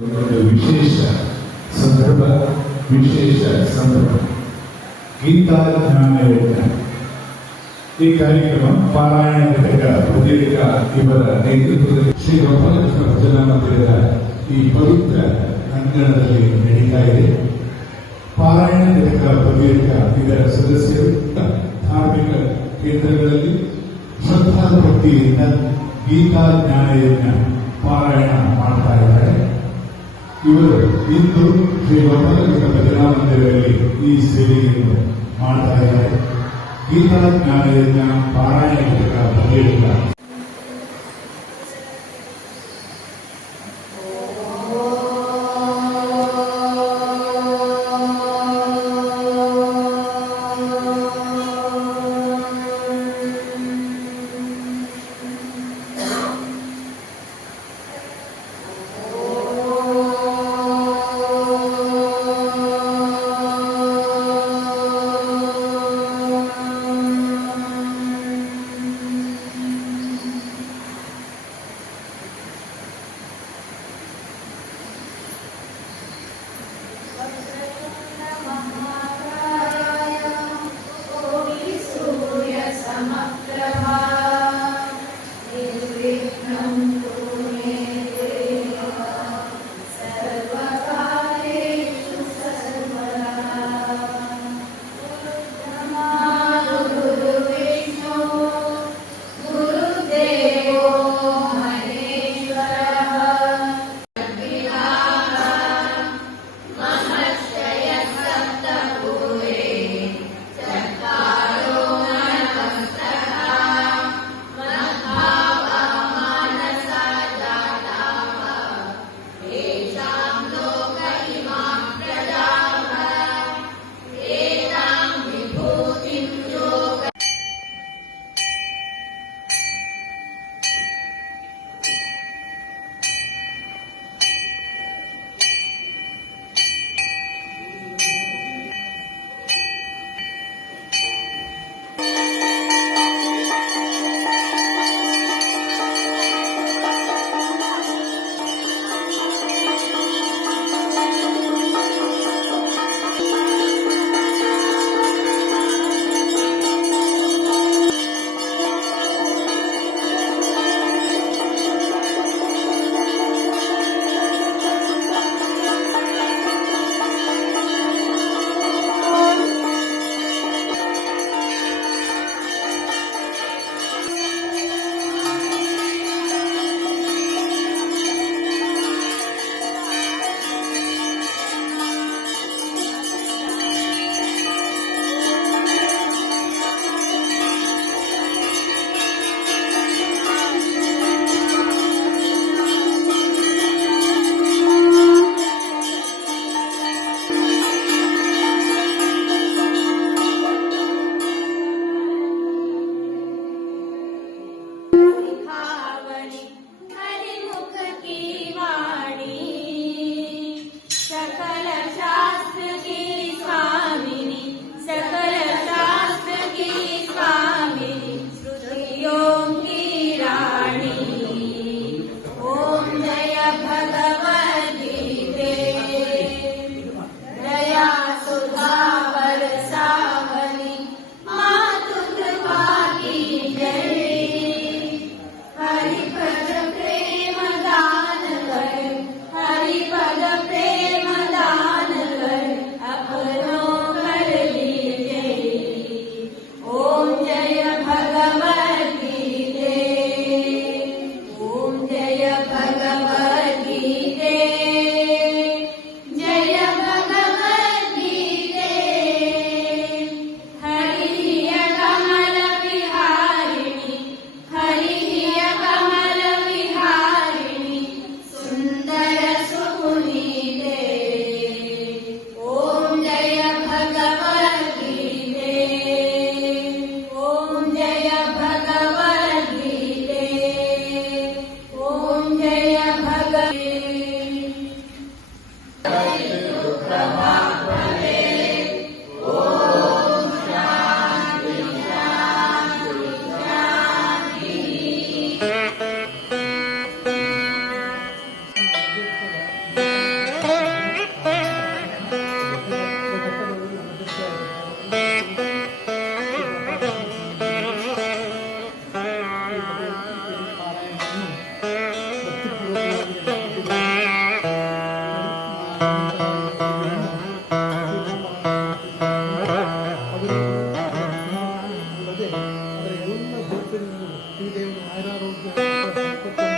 ವಿಶೇಷ ಸಂದರ್ಭ ವಿಶೇಷ ಸಂದರ್ಭ. ಗೀತಾ ಜ್ಞಾನ ಈ ಕಾರ್ಯಕ್ರಮ ಪಾರಾಯಣ ಘಟಕ ಪ್ರದೀರ್ಘ ಇವರ ನೇತೃತ್ವದಲ್ಲಿ ಶ್ರೀ ಗೋಪಾಲಕೃಷ್ಣ ಭಜನಾ ಮಂದಿರದ ಈ ಪವಿತ್ರ ಅಂಗಣದಲ್ಲಿ ನಡೀತಾ ಇದೆ. ಪಾರಾಯಣ ಘಟಕ ಪ್ರದೀರ್ಘ ಇದರ ಸದಸ್ಯರು ಧಾರ್ಮಿಕ ಕೇಂದ್ರಗಳಲ್ಲಿ ಶ್ರದ್ಧಾ ಭಕ್ತಿಯಿಂದ ಗೀತಾ ಜ್ಞಾನ ಪಾರಾಯಣ ಮಾಡ್ತಾ ಇದ್ದಾರೆ. ಇವರು ಇಂದು ಶ್ರೀ ಗೋಪಾಲಕೃಷ್ಣ ಭಜನಾ ಮಂದಿರದಲ್ಲಿ ಈ ಸೇವೆಯನ್ನು ಮಾಡ್ತಾ ಇದ್ದಾರೆ ಗೀತಾ ಜ್ಞಾನ ಯಜ್ಞ ಪಾರಾಯಣ ಘಟಕ देव आयरा रोज